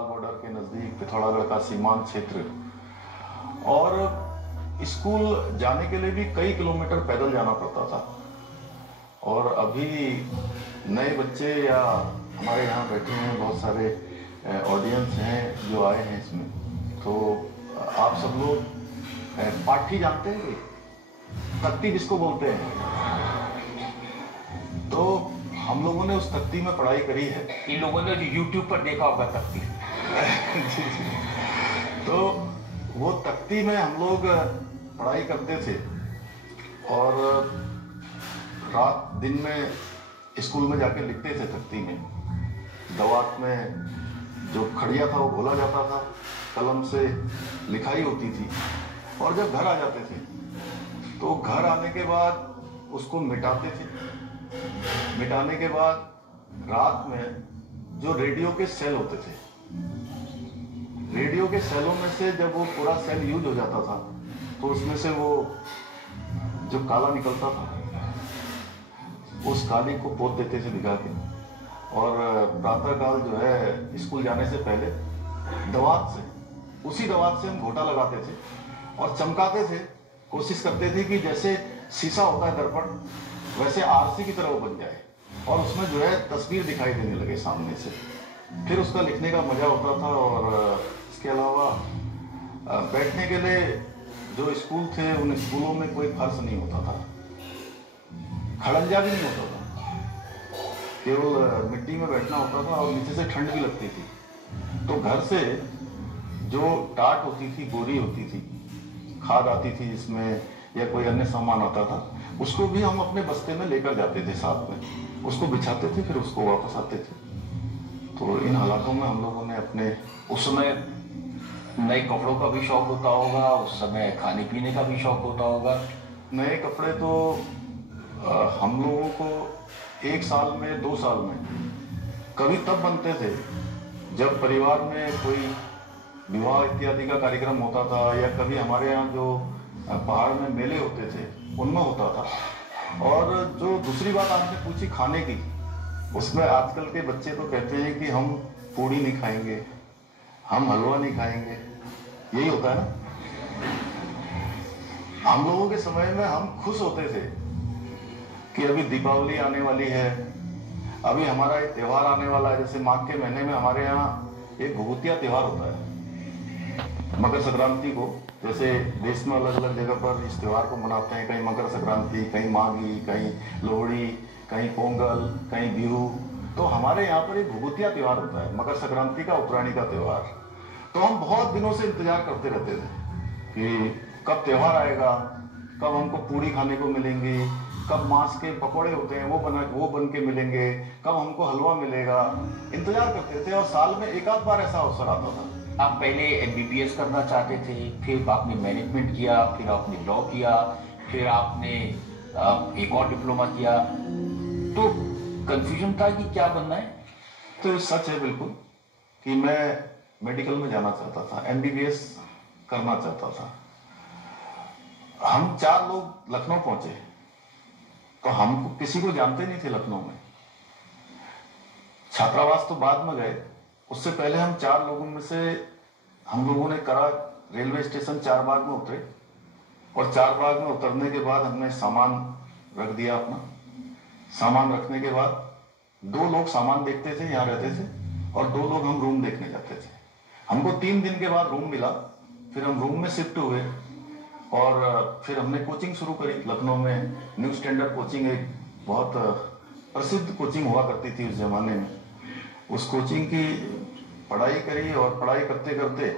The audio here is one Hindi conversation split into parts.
नेपाल बॉर्डर के नज़दीक पिथौरागढ़ का सीमांत क्षेत्र, और स्कूल जाने के लिए भी कई किलोमीटर पैदल जाना पड़ता था। और अभी नए बच्चे या हमारे यहाँ बैठे हैं बहुत सारे ऑडियंस हैं जो आए हैं इसमें, तो आप सब लोग पाठी जानते हैं, तख्ती जिसको बोलते हैं, तो हम लोगों ने उस तख्ती में पढ़ाई करी है। इन लोगों ने यूट्यूब पर देखा होगा तख्ती। जी जी। तो वो तख्ती में हम लोग पढ़ाई करते थे, और रात दिन में स्कूल में जाके लिखते थे तख्ती में। दवात में जो खड़िया था वो घोला जाता था, कलम से लिखाई होती थी, और जब घर आ जाते थे तो घर आने के बाद उसको मिटाते थे। मिटाने के बाद रात में जो रेडियो के सेल होते थे, रेडियो के सेलों में से जब वो पूरा सेल यूज हो जाता था तो उसमें से वो जो काला निकलता था उस काली को पोत देते थे भिगा के, और प्रातःकाल जो है स्कूल जाने से पहले दवात से, उसी दवात से हम घोटा लगाते थे और चमकाते थे। कोशिश करते थे कि जैसे शीशा होता है दर्पण, वैसे आरसी की तरह वो बन जाए और उसमें जो है तस्वीर दिखाई देने लगे सामने से। फिर उसका लिखने का मजा होता था। और इसके अलावा बैठने के लिए जो स्कूल थे उन स्कूलों में कोई फर्श नहीं होता था, खड़ंजा भी नहीं होता था, केवल मिट्टी में बैठना होता था और नीचे से ठंड भी लगती थी। तो घर से जो टाट होती थी, बोरी होती थी, खाद आती थी जिसमें, या कोई अन्य सामान आता था, उसको भी हम अपने बस्ते में लेकर जाते थे साथ में, उसको बिछाते थे, फिर उसको वापस आते थे। तो इन हालातों में हम लोगों ने अपने, उस समय नए कपड़ों का भी शौक होता होगा, उस समय खाने पीने का भी शौक होता होगा। नए कपड़े तो हम लोगों को 1 साल में 2 साल में कभी तब बनते थे जब परिवार में कोई विवाह इत्यादि का कार्यक्रम होता था, या कभी हमारे यहाँ जो पहाड़ में मेले होते थे उनमें होता था। और जो दूसरी बात आपने पूछी खाने की, उसमें आजकल के बच्चे तो कहते हैं कि हम पूड़ी नहीं खाएंगे, हम हलवा नहीं खाएंगे, यही होता है ना। हम लोगों के समय में हम खुश होते थे कि अभी दीपावली आने वाली है, अभी हमारा एक त्यौहार आने वाला है। जैसे माघ के महीने में हमारे यहाँ एक भभूतिया त्यौहार होता है, मकर संक्रांति को। जैसे देश में अलग अलग जगह पर इस त्यौहार को मनाते हैं, कहीं मकर संक्रांति, कहीं माघी, कहीं लोहड़ी, कहीं पोंगल, कहीं बिहू। तो हमारे यहाँ पर एक भभूतिया त्यौहार होता है, मकर संक्रांति का, उत्तरायणी का त्यौहार। तो हम बहुत दिनों से इंतजार करते रहते थे कि कब आएगा, कब हमको पूड़ी खाने को मिलेंगी, कब मांस के पकोड़े होते हैं वो बन के मिलेंगे, कब हमको हलवा मिलेगा, इंतजार करते थे। और साल में एक आध बार ऐसा अवसर आता था। आप पहले MBBS करना चाहते थे, फिर आपने मैनेजमेंट किया, फिर आपने लॉ किया, फिर आपने एक और डिप्लोमा किया, तो कंफ्यूजन था कि क्या बनना है? तो सच है बिल्कुल कि मैं मेडिकल में जाना चाहता था, MBBS करना चाहता था। हम 4 लोग लखनऊ पहुंचे, तो हम किसी को जानते नहीं थे लखनऊ में। छात्रावास तो बाद में गए, उससे पहले हम 4 लोगों में से हम लोगों ने करा, रेलवे स्टेशन चारबाग में उतरे, और चारबाग में उतरने के बाद हमने सामान रख दिया अपना। सामान रखने के बाद 2 लोग सामान देखते थे, यहाँ रहते थे, और 2 लोग हम रूम देखने जाते थे। हमको 3 दिन के बाद रूम मिला, फिर हम रूम में शिफ्ट हुए, और फिर हमने कोचिंग शुरू करी लखनऊ में। न्यू स्टैंडर्ड कोचिंग एक बहुत प्रसिद्ध कोचिंग हुआ करती थी उस जमाने में। उस कोचिंग की पढ़ाई करी, और पढ़ाई करते करते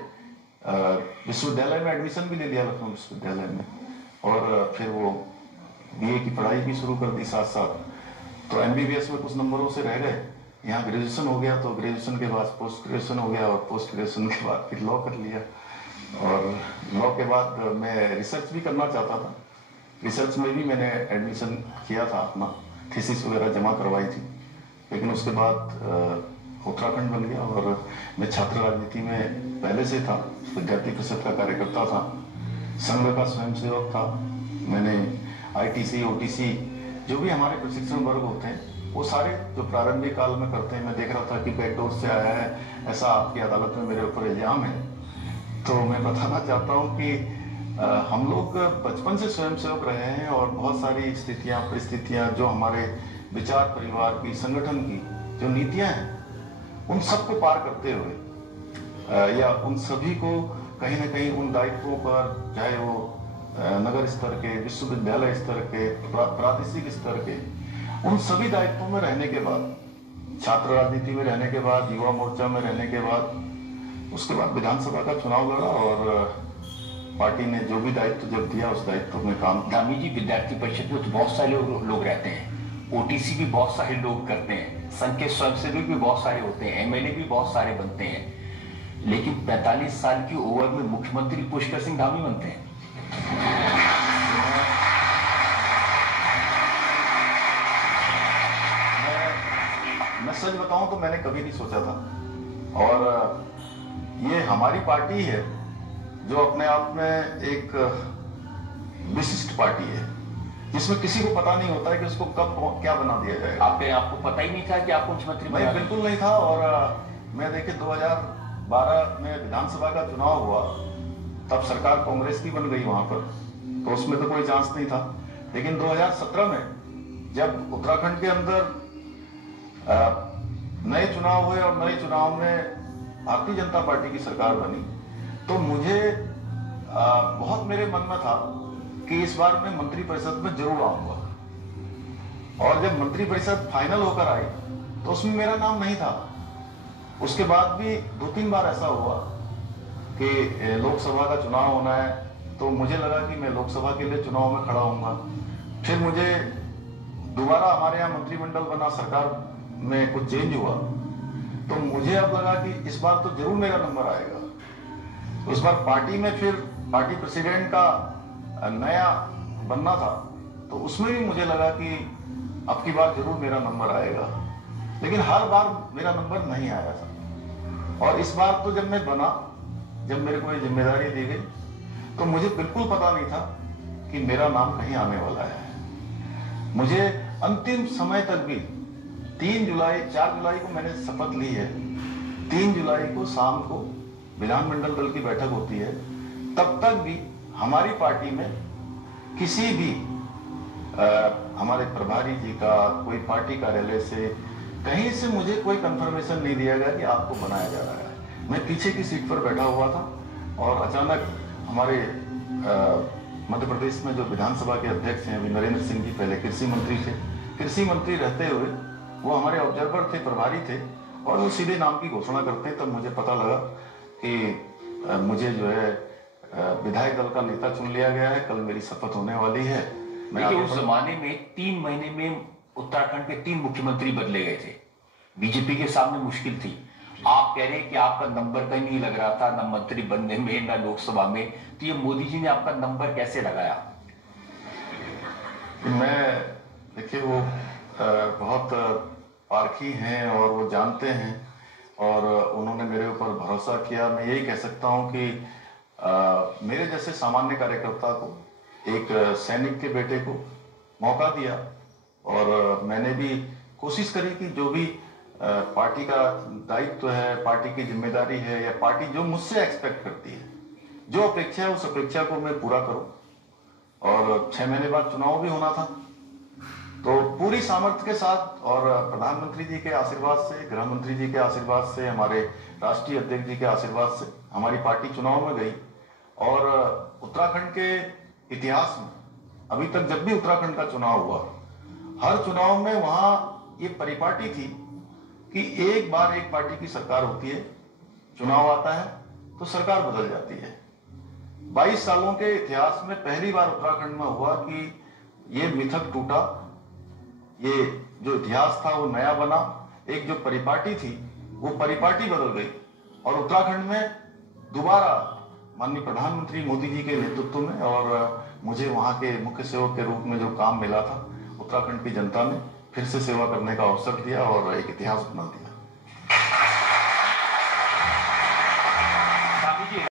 विश्वविद्यालय में एडमिशन भी ले लिया लखनऊ विश्वविद्यालय में, और फिर वो BA की पढ़ाई भी शुरू कर दी साथ साथ। तो MBBS में कुछ नंबरों से रह गए, यहाँ ग्रेजुएशन हो गया, तो ग्रेजुएशन के बाद पोस्ट ग्रेजुएशन हो गया, और पोस्ट ग्रेजुएशन के बाद फिर लॉ कर लिया। और लॉ के बाद मैं रिसर्च भी करना चाहता था, रिसर्च में भी मैंने एडमिशन किया था, अपना थीसिस वगैरह जमा करवाई थी। लेकिन उसके बाद उत्तराखंड बन गया, और मैं छात्र राजनीति में पहले से था, विद्यार्थी परिषद का कार्यकर्ता था, संघ का स्वयंसेवक था। मैंने ITC OTC जो भी हमारे प्रशिक्षण वर्ग होते हैं वो सारे जो प्रारंभिक काल में करते हैं, मैं देख रहा था कि बैकडोर से आया है, ऐसा आपकी अदालत में मेरे ऊपर इल्जाम है। तो मैं बताना चाहता हूँ कि हम लोग बचपन से स्वयंसेवक रहे हैं और बहुत सारी स्थितियाँ परिस्थितियाँ जो हमारे विचार परिवार की संगठन की जो नीतियाँ हैं उन सबको पार करते हुए या उन सभी को कहीं ना कहीं उन दायित्वों पर, चाहे वो नगर स्तर के, विश्वविद्यालय स्तर के, प्रादेशिक स्तर के, उन सभी दायित्वों में रहने के बाद, छात्र राजनीति में रहने के बाद, युवा मोर्चा में रहने के बाद, उसके बाद विधानसभा का चुनाव लड़ा और पार्टी ने जो भी दायित्व जब दिया उस दायित्व में काम। धामी जी, विद्यार्थी परिषद में तो बहुत सारे लोग रहते हैं, ओटीसी भी बहुत सारे लोग करते हैं, संघ के स्वयंसेवक भी बहुत सारे होते हैं, एमएलए भी बहुत सारे बनते हैं, लेकिन 45 साल की ओवर में मुख्यमंत्री पुष्कर सिंह धामी बनते हैं। मैं सच बताऊं तो मैंने कभी नहीं सोचा था, और ये हमारी पार्टी है जो अपने आप में एक विशिष्ट पार्टी है जिसमें किसी को पता नहीं होता है कि उसको कब क्या बना दिया जाएगा। आपको पता ही नहीं था कि आप मुख्यमंत्री बने? नहीं, बिल्कुल नहीं था। और मैं देखिए 2012 में विधानसभा का चुनाव हुआ, तब सरकार कांग्रेस की बन गई वहां पर, तो उसमें तो कोई चांस नहीं था। लेकिन 2017 में जब उत्तराखंड के अंदर नए चुनाव हुए और नए चुनाव में भारतीय जनता पार्टी की सरकार बनी, तो मुझे बहुत मेरे मन में था कि इस बार मैं मंत्रिपरिषद में जरूर आऊंगा। और जब मंत्रिपरिषद फाइनल होकर आई तो उसमें मेरा नाम नहीं था। उसके बाद भी 2-3 बार ऐसा हुआ कि लोकसभा का चुनाव होना है, तो मुझे लगा कि मैं लोकसभा के लिए चुनाव में खड़ा होऊंगा। फिर मुझे दोबारा हमारे यहाँ मंत्रिमंडल बना, सरकार में कुछ चेंज हुआ, तो मुझे अब लगा कि इस बार तो जरूर मेरा नंबर आएगा। उस बार पार्टी में फिर पार्टी प्रेसिडेंट का नया बनना था, तो उसमें भी मुझे लगा कि अब की बार जरूर मेरा नंबर आएगा, लेकिन हर बार मेरा नंबर नहीं आया था। और इस बार तो जब मैं बना, जब मेरे को ये जिम्मेदारी दी गई, तो मुझे बिल्कुल पता नहीं था कि मेरा नाम कहीं आने वाला है। मुझे अंतिम समय तक भी 4 जुलाई को मैंने शपथ ली है। 3 जुलाई को शाम को विधानमंडल दल की बैठक होती है, तब तक भी हमारी पार्टी में किसी भी हमारे प्रभारी जी का, कोई पार्टी कार्यालय से, कहीं से मुझे कोई कंफर्मेशन नहीं दिया गया कि आपको बनाया जा रहा है। मैं पीछे की सीट पर बैठा हुआ था और अचानक हमारे मध्य प्रदेश में जो विधानसभा के अध्यक्ष हैं, अभी नरेंद्र सिंह जी, पहले कृषि मंत्री थे, कृषि मंत्री रहते हुए वो हमारे ऑब्जर्वर थे, प्रभारी थे, और वो सीधे नाम की घोषणा करते हैं। तब मुझे पता लगा कि मुझे जो है विधायक दल का नेता चुन लिया गया है, कल मेरी शपथ होने वाली है। देखिए, उस जमाने में 3 महीने में उत्तराखंड के 3 मुख्यमंत्री बदले गए थे, बीजेपी के सामने मुश्किल थी। आप कह रहे हैं कि आपका नंबर कहीं नहीं लग रहा था, न मंत्री बनने में, न लोकसभा में, तो ये मोदी जी ने आपका नंबर कैसे लगाया? मैं देखिए, वो बहुत पारखी हैं और वो जानते हैं, और उन्होंने मेरे ऊपर भरोसा किया। मैं यही कह सकता हूं कि मेरे जैसे सामान्य कार्यकर्ता को, एक सैनिक के बेटे को मौका दिया, और मैंने भी कोशिश करी कि जो भी पार्टी का दायित्व है, पार्टी की जिम्मेदारी है, या पार्टी जो मुझसे एक्सपेक्ट करती है, जो अपेक्षा है, उस अपेक्षा को मैं पूरा करूं। और 6 महीने बाद चुनाव भी होना था, तो पूरी सामर्थ्य के साथ और प्रधानमंत्री जी के आशीर्वाद से, गृह मंत्री जी के आशीर्वाद से, हमारे राष्ट्रीय अध्यक्ष जी के आशीर्वाद से हमारी पार्टी चुनाव में गई। और उत्तराखंड के इतिहास में अभी तक जब भी उत्तराखंड का चुनाव हुआ, हर चुनाव में वहां ये परिपाटी थी कि एक बार एक पार्टी की सरकार होती है, चुनाव आता है तो सरकार बदल जाती है। 22 सालों के इतिहास में पहली बार उत्तराखंड में हुआ कि ये मिथक टूटा, ये जो इतिहास था वो नया बना, एक जो परिपाटी थी वो परिपाटी बदल गई, और उत्तराखंड में दोबारा माननीय प्रधानमंत्री मोदी जी के नेतृत्व में, और मुझे वहां के मुख्य सेवक के रूप में जो काम मिला था, उत्तराखंड की जनता ने फिर से सेवा करने का अवसर दिया और एक इतिहास बना दिया।